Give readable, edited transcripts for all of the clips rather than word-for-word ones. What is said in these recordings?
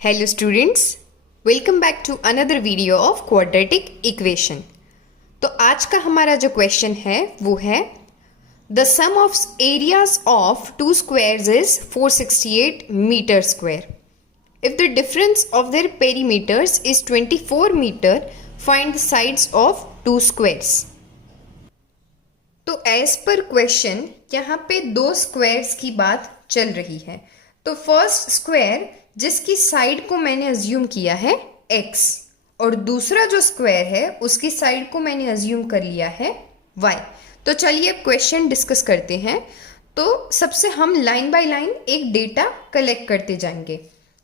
Hello students, welcome back to another video of quadratic equation. तो आज का हमारा जो क्वेश्चन है वो है the sum of areas of two squares is 468 meter square. If the difference of their perimeters is 24 meter, find the sides of two squares. तो as per question यहाँ पे दो स्क्वायर्स की बात चल रही है। तो फर्स्ट स्क्वायर जिसकी साइड को मैंने अज्यूम किया है x और दूसरा जो स्क्वायर है उसकी साइड को मैंने अज्यूम कर लिया है y। तो चलिए अब क्वेश्चन डिस्कस करते हैं। तो सबसे हम लाइन बाय लाइन एक डेटा कलेक्ट करते जाएंगे।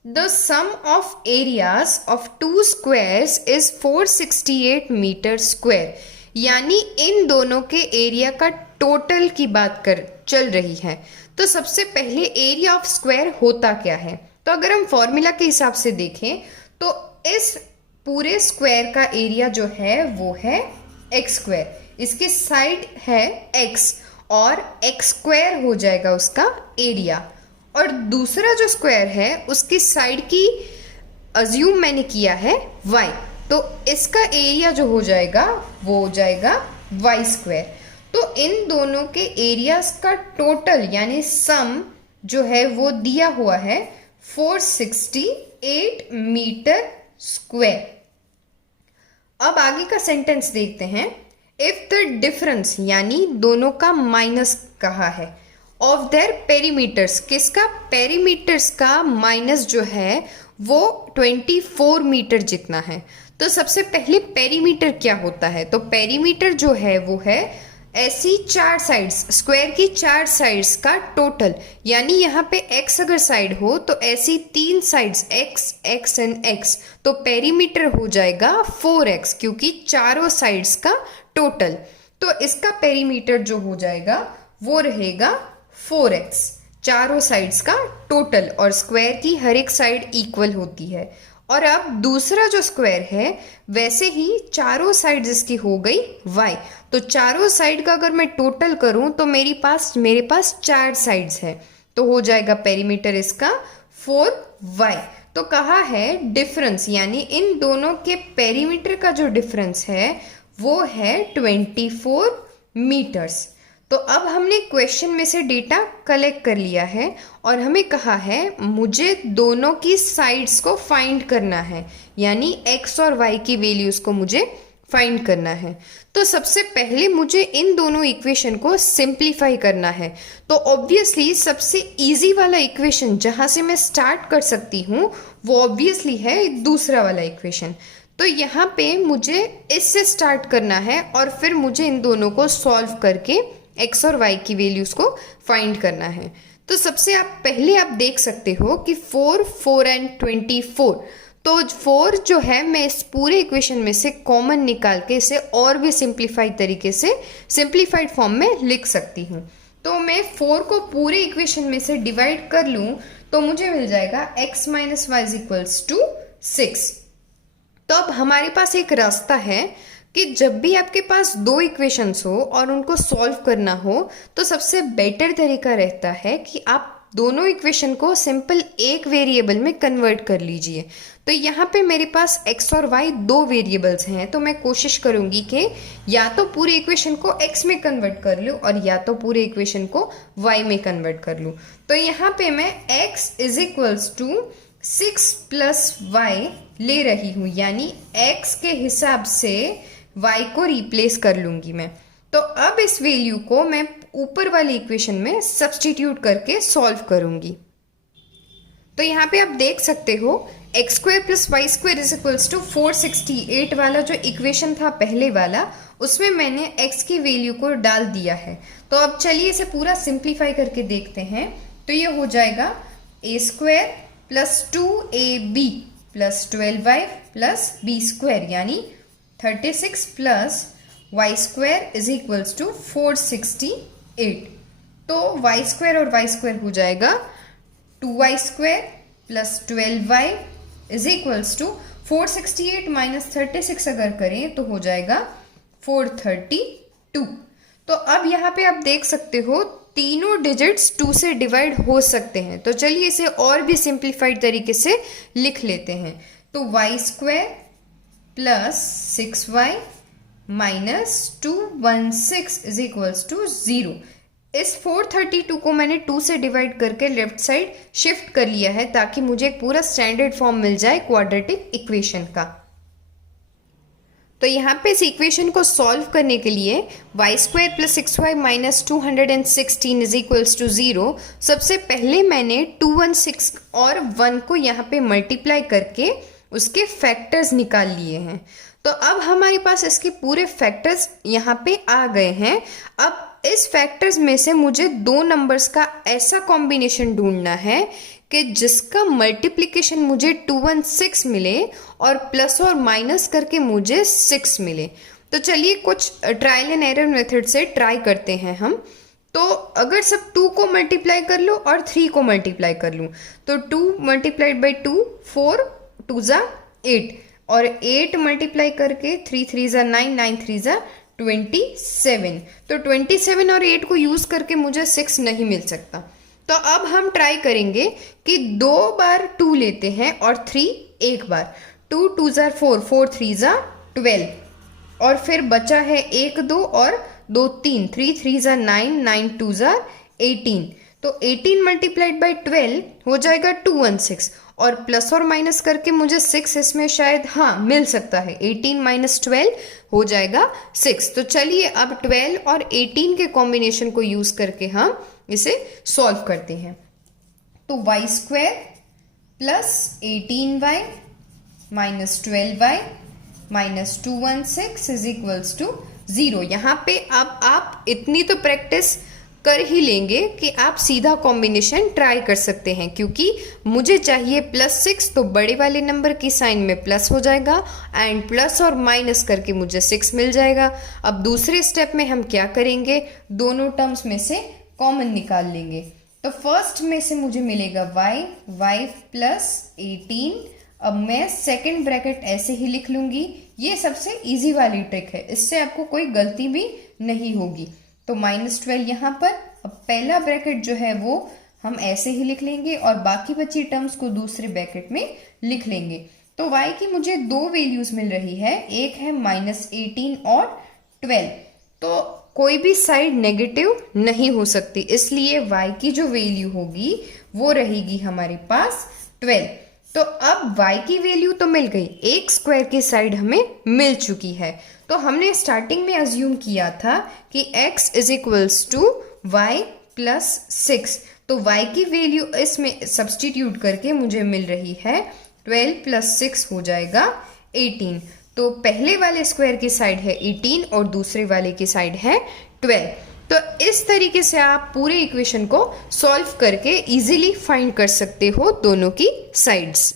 The sum of areas of two squares is 468 meter square, यानी इन दोनों के एरिया का टोटल की बात कर चल रही है। तो सबसे पहले एरिया ऑफ स्क्वायर होता क्या है? तो अगर हम फॉर्मूला के हिसाब से देखें तो इस पूरे स्क्वायर का एरिया जो है वो है एक्स स्क्वायर, इसकी साइड है एक्स और एक्स स्क्वायर हो जाएगा उसका एरिया। और दूसरा जो स्क्वायर है उसकी साइड की अज्यूम मैंने किया है वाई, तो इसका एरिया जो हो जाएगा वो हो जाएगा वाई स्क्वायर। तो इन दोनों के एरियाज का टोटल यानी सम जो है वो दिया हुआ है 468 मीटर स्क्वायर। अब आगे का सेंटेंस देखते हैं। इफ द डिफरेंस यानी दोनों का माइनस कहा है ऑफ देयर पेरीमीटर्स, किसका? पेरीमीटर्स का माइनस जो है वो 24 मीटर जितना है। तो सबसे पहले पेरीमीटर क्या होता है? तो पेरीमीटर जो है वो है ऐसी चार साइड्स, स्क्वायर की चार साइड्स का टोटल, यानी यहाँ पे x अगर साइड हो तो ऐसी तीन sides x, x and x, तो पेरीमीटर हो जाएगा 4x क्योंकि चारों साइड्स का टोटल। तो इसका पेरीमीटर जो हो जाएगा वो रहेगा 4x, चारों साइड्स का टोटल, और स्क्वायर की हर एक साइड इक्वल होती है। और अब दूसरा जो स्क्वायर है वैसे ही चारों साइड्स इसकी हो गई y, तो चारों साइड का अगर मैं टोटल करूं तो मेरे पास चार साइड्स है, तो हो जाएगा पेरीमीटर इसका 4y। तो कहा है डिफरेंस यानी इन दोनों के पेरीमीटर का जो डिफरेंस है वो है 24 मीटर्स। तो अब हमने क्वेश्चन में से डेटा कलेक्ट कर लिया है और हमें कहा है मुझे दोनों की साइड्स को फाइंड करना है, यानी x और y की वैल्यूज को मुझे फाइंड करना है। तो सबसे पहले मुझे इन दोनों इक्वेशन को सिंप्लीफाई करना है। तो ऑब्वियसली सबसे इजी वाला इक्वेशन जहां से मैं स्टार्ट कर सकती हूँ वो ऑब्वियसली है दूसरा वाला इक्वेशन। तो यहाँ पे मुझे इससे स्टार्ट करना है और फिर मुझे इन दोनों को सॉल्व करके x और y की वैल्यूज को फाइंड करना है। तो सबसे पहले आप देख सकते हो कि 4, 4 एंड 24, तो 4 जो है मैं इस पूरे इक्वेशन में से कॉमन निकाल के इसे और भी सिंप्लीफाइड तरीके से सिंप्लीफाइड फॉर्म में लिख सकती हूँ। तो मैं 4 को पूरे इक्वेशन में से डिवाइड कर लूँ तो मुझे मिल जाएगा x minus y is equals to 6। तो अब हमारे पास एक रास्ता है कि जब भी आपके पास दो इक्वेशंस हो और उनको सॉल्व करना हो तो सबसे बेटर तरीका रहता है कि आप दोनों इक्वेशन को सिंपल एक वेरिएबल में कन्वर्ट कर लीजिए। तो यहाँ पे मेरे पास x और y दो वेरिएबल्स हैं, तो मैं कोशिश करूँगी कि या तो पूरे इक्वेशन को x में कन्वर्ट कर लूँ और या तो पूरे इक्वेशन को y में कन्वर्ट कर लूँ। तो यहाँ पे मैं x is equals to 6 plus y ले रही हूँ, यानी x के हिसाब से y को रिप्लेस कर लूंगी मैं। तो अब इस वैल्यू को मैं ऊपर वाले इक्वेशन में सब्सटीट्यूट करके सॉल्व करूंगी। तो यहाँ पे आप देख सकते हो x square plus y square is equals to 468 वाला जो इक्वेशन था पहले वाला, उसमें मैंने x की वैल्यू को डाल दिया है। तो अब चलिए इसे पूरा सिंप्लीफाई करके देखते हैं। तो ये हो जाएगा a square plus 2ab plus 12y plus b square, यानी 36 plus y square is equals to 468। तो वाई स्क्वायर और वाई स्क्वायर हो जाएगा 2y square plus 12y is equals to 468 minus 36 अगर करें तो हो जाएगा 432। तो अब यहाँ पे आप देख सकते हो तीनों डिजिट्स 2 से डिवाइड हो सकते हैं। तो चलिए इसे और भी सिंप्लीफाइड तरीके से लिख लेते हैं। तो y square plus 6y minus 216 is equals to 0। इस 432 को मैंने 2 से डिवाइड करके लेफ्ट साइड शिफ्ट कर लिया है ताकि मुझे एक पूरा स्टैंडर्ड फॉर्म मिल जाए क्वाड्रेटिक इक्वेशन का। तो यहाँ पे इस इक्वेशन को सॉल्व करने के लिए y square plus 6y minus 216 is equals to 0, सबसे पहले मैंने 216 और 1 को यहाँ पे मल्टीप्लाई करके उसके फैक्टर्स निकाल लिए हैं। तो अब हमारे पास इसके पूरे फैक्टर्स यहाँ पे आ गए हैं। अब इस फैक्टर्स में से मुझे दो नंबर्स का ऐसा कॉम्बिनेशन ढूंढना है कि जिसका मल्टीप्लिकेशन मुझे 216 मिले और प्लस और माइनस करके मुझे 6 मिले। तो चलिए कुछ ट्रायल एंड एरर मेथड से ट्राई करते हैं हम। तो अगर सब 2 को मल्टीप्लाई कर लो और 3 को मल्टीप्लाई कर लूँ तो 2 मल्टीप्लाइड बाई 2 4 2 ज़ा 8 और 8 मल्टीप्लाई करके 3 3 ज़ा 9 9 3 ज़ा 27। तो 27 और 8 को यूज़ करके मुझे 6 नहीं मिल सकता। तो अब हम ट्राई करेंगे कि 2 बार 2 लेते हैं और 3 एक बार। 2 2 ज़ा 4 4 3 ज़ा 12 और फिर बचा है 1 2 और 2 3 3 3 ज़ा 9 9 2 ज़ा 18। तो 18 मल्टीप्लाइड बाई 12 हो जाएगा 216 और प्लस और माइनस करके मुझे 6 इसमें शायद हाँ मिल सकता है। 18 माइनस 12 हो जाएगा 6। तो चलिए अब 12 और 18 के कॉम्बिनेशन को यूज करके हम इसे सॉल्व करते हैं। तो y square plus 18y minus 12y minus 216 is equals to 0। यहाँ पे अब आप इतनी तो प्रैक्टिस कर ही लेंगे कि आप सीधा कॉम्बिनेशन ट्राई कर सकते हैं, क्योंकि मुझे चाहिए +6 तो बड़े वाले नंबर की साइन में प्लस हो जाएगा एंड प्लस और माइनस करके मुझे 6 मिल जाएगा। अब दूसरे स्टेप में हम क्या करेंगे, दोनों टर्म्स में से कॉमन निकाल लेंगे। तो फर्स्ट में से मुझे मिलेगा y प्लस 18। अब मैं सेकेंड ब्रैकेट ऐसे ही लिख लूंगी। ये सबसे इजी वाली ट्रिक है, इससे आपको कोई गलती भी नहीं होगी। तो -12 यहाँ पर। अब पहला ब्रैकेट जो है वो हम ऐसे ही लिख लेंगे और बाकी बची टर्म्स को दूसरे ब्रैकेट में लिख लेंगे। तो y की मुझे दो वैल्यूज मिल रही है, एक है -18 और 12। तो कोई भी साइड नेगेटिव नहीं हो सकती, इसलिए y की जो वैल्यू होगी वो रहेगी हमारे पास 12। तो अब y की वैल्यू तो मिल गई, एक स्क्वायर की साइड हमें मिल चुकी है। तो हमने स्टार्टिंग में अज्यूम किया था कि x is equals to y plus 6। तो y की वैल्यू इसमें सब्सटीट्यूट करके मुझे मिल रही है 12 प्लस 6 हो जाएगा 18। तो पहले वाले स्क्वायर की साइड है 18 और दूसरे वाले की साइड है 12। तो इस तरीके से आप पूरे इक्वेशन को सॉल्व करके इजीली फाइंड कर सकते हो दोनों की साइड्स।